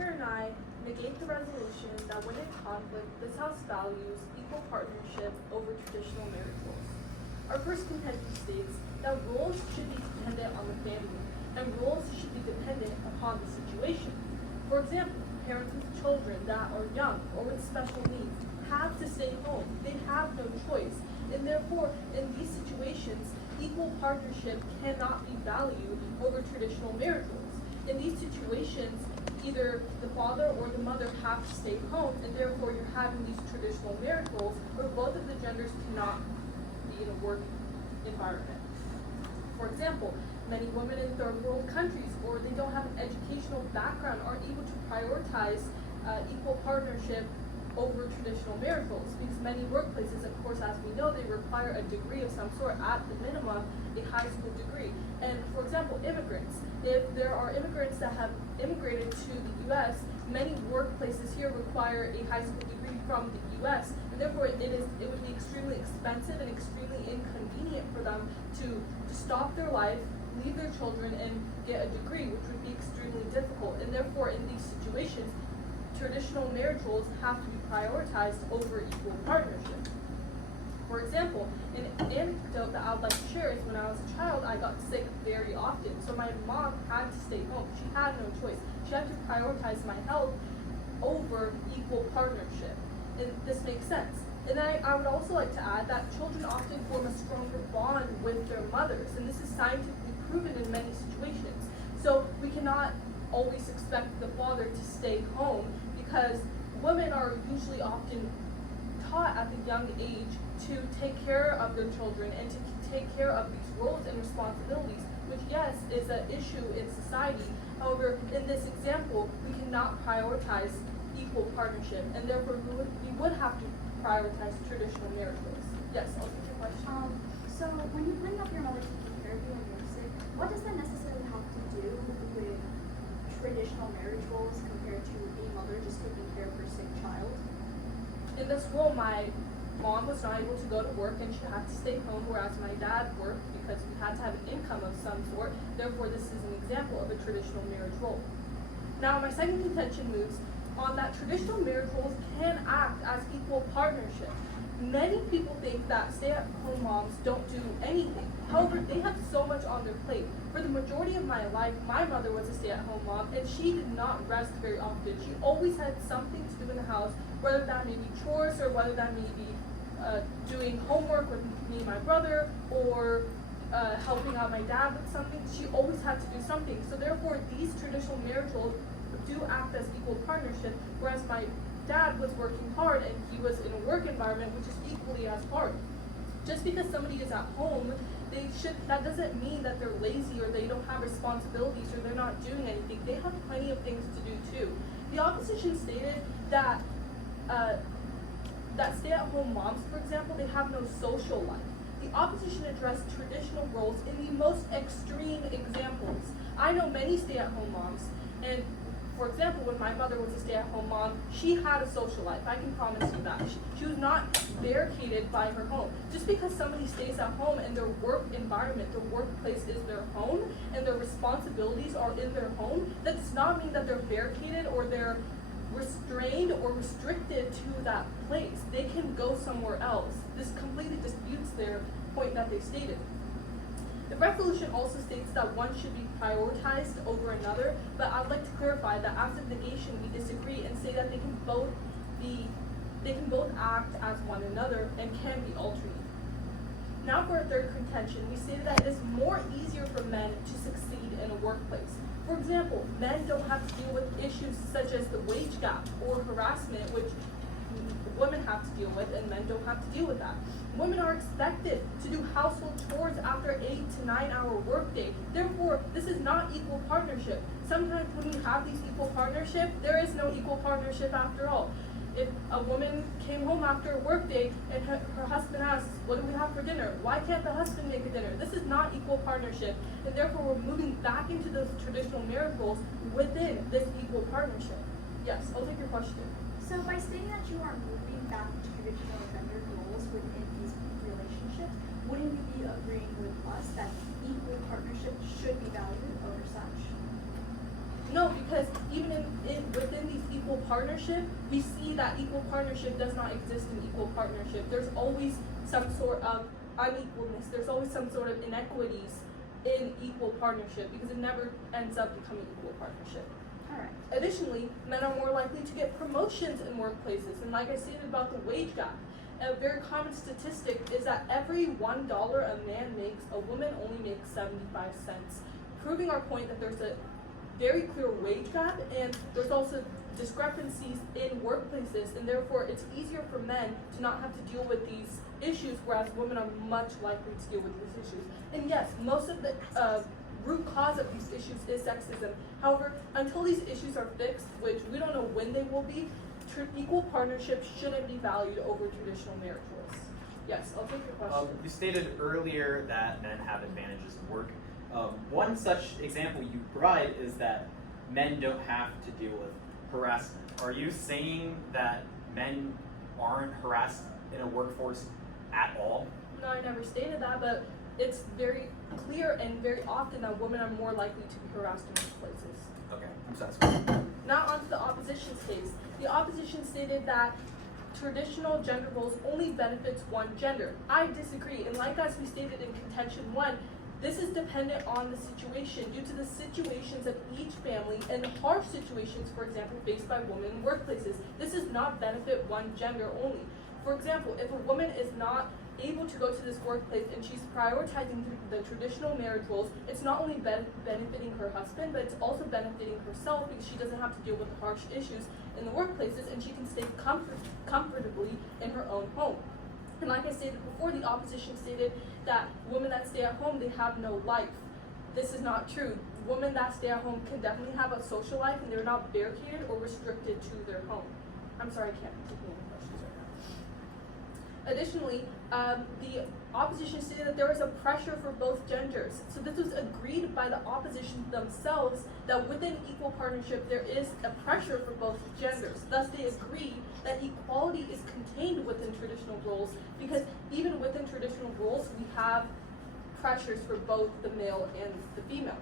partner and I negate the resolution that when in conflict, this house values equal partnership over traditional marriage roles. Our first contention states that roles should be dependent on the family, and roles should be dependent upon the situation. For example, parents with children that are young or with special needs have to stay home. They have no choice. And therefore, in these situations, equal partnership cannot be valued over traditional marriage roles. In these situations, either the father or the mother have to stay home, and therefore you're having these traditional marriage roles where both of the genders cannot be in a work environment. For example, many women in third world countries, or they don't have an educational background, are able to prioritize equal partnership over traditional marriage roles, because many workplaces, of course, as we know, they require a degree of some sort, at the minimum, a high school degree. And for example, immigrants, if there are immigrants that have immigrated to the U.S., many workplaces here require a high school degree from the U.S., and therefore it would be extremely expensive and extremely inconvenient for them to stop their life, leave their children, and get a degree, which would be extremely difficult. And therefore, in these situations, traditional marriage roles have to be prioritized over equal partnership. For example, an anecdote that I would like to share is when I was a child, I got sick very often. So my mom had to stay home. She had no choice. She had to prioritize my health over equal partnership. And this makes sense. And I would also like to add that children often form a stronger bond with their mothers. And this is scientifically proven in many situations. So we cannot always expect the father to stay home, because women are usually often taught at the young age to take care of their children and to take care of these roles and responsibilities, which, yes, is an issue in society. However, in this example, we cannot prioritize equal partnership, and therefore we would have to prioritize traditional marriage roles. Yes, I'll take your question. So when you bring up your mother taking care of you when you're sick, what does that necessarily have to do with traditional marriage roles compared to a mother just taking care of her sick child? In this role, my mom was not able to go to work and she had to stay home, whereas my dad worked because we had to have an income of some sort. Therefore, this is an example of a traditional marriage role. Now, my second contention moves on that traditional marriage roles can act as equal partnership. Many people think that stay-at-home moms don't do anything. However, they have so much on their plate. For the majority of my life, my mother was a stay-at-home mom, and she did not rest very often. She always had something to do in the house, whether that may be chores or whether that may be doing homework with me and my brother, or helping out my dad with something. She always had to do something. So therefore, these traditional marriage roles do act as equal partnership, whereas my dad was working hard and he was in a work environment which is equally as hard. Just because somebody is at home, that doesn't mean that they're lazy or they don't have responsibilities or they're not doing anything. They have plenty of things to do too. The opposition stated that that stay-at-home moms, for example, they have no social life. The opposition addressed traditional roles in the most extreme examples. I know many stay-at-home moms, and for example, when my mother was a stay-at-home mom, she had a social life. I can promise you that. She was not barricaded by her home. Just because somebody stays at home and their work environment, their workplace is their home, and their responsibilities are in their home, that does not mean that they're barricaded or they're restrained or restricted to that place. They can go somewhere else. This completely disputes their point that they stated. The resolution also states that one should be prioritized over another, but I'd like to clarify that as a negation, we disagree and say that they can both act as one another and can be alternated. Now for our third contention, we stated that it is more easier for men to succeed in a workplace. For example, men don't have to deal with issues such as the wage gap or harassment, which women have to deal with, and men don't have to deal with that. Women are expected to do household chores after 8 to 9 hour workday. Therefore, this is not equal partnership. Sometimes when you have these equal partnership, there is no equal partnership after all. If a woman came home after a workday and her husband asks, what do we have for dinner? Why can't the husband make a dinner? This is not equal partnership, and therefore we're moving back into those traditional marriage roles within this equal partnership. Yes, I'll take your question. So by stating that you are moving back to traditional gender roles within these relationships, wouldn't you be agreeing with us that equal partnership should be valued over such? No, because even within these equal partnership, we see that equal partnership does not exist in equal partnership. There's always some sort of unequalness. There's always some sort of inequities in equal partnership because it never ends up becoming equal partnership. Alright. Additionally, men are more likely to get promotions in workplaces, and like I stated about the wage gap, a very common statistic is that every $1 a man makes, a woman only makes 75 cents, proving our point that there's a very clear wage gap, and there's also discrepancies in workplaces, and therefore it's easier for men to not have to deal with these issues, whereas women are much likely to deal with these issues. And yes, most of the root cause of these issues is sexism. However, until these issues are fixed, which we don't know when they will be, equal partnerships shouldn't be valued over traditional marriage roles. Yes, I'll take your question. You stated earlier that men have advantages in work. One such example you provide is that men don't have to deal with harassment. Are you saying that men aren't harassed in a workforce at all? No, I never stated that, but it's very clear and very often that women are more likely to be harassed in these places. Okay, I'm satisfied. Now on to the opposition's case. The opposition stated that traditional gender roles only benefits one gender. I disagree, and like as we stated in contention 1, this is dependent on the situation due to the situations of each family and the harsh situations, for example, faced by women in workplaces. This does not benefit one gender only. For example, if a woman is not able to go to this workplace and she's prioritizing the traditional marriage roles, it's not only benefiting her husband, but it's also benefiting herself because she doesn't have to deal with the harsh issues in the workplaces and she can stay comfortably in her own home. And like I stated before, the opposition stated that women that stay at home, they have no life. This is not true. Women that stay at home can definitely have a social life and they're not barricaded or restricted to their home. I'm sorry, I can't take any questions right now. Additionally, the opposition stated that there was a pressure for both genders. So this was agreed by the opposition themselves that within equal partnership there is a pressure for both genders. Thus they agree that equality is contained within traditional roles because even within traditional roles we have pressures for both the male and the female.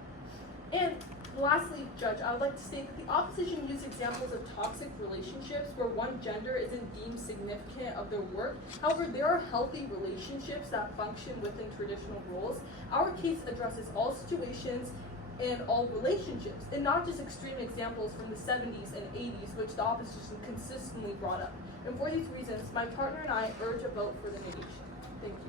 And lastly, Judge, I would like to state that the opposition used examples of toxic relationships where one gender isn't deemed significant of their work. However, there are healthy relationships that function within traditional roles. Our case addresses all situations and all relationships, and not just extreme examples from the 70s and 80s, which the opposition consistently brought up. And for these reasons, my partner and I urge a vote for the negation. Thank you.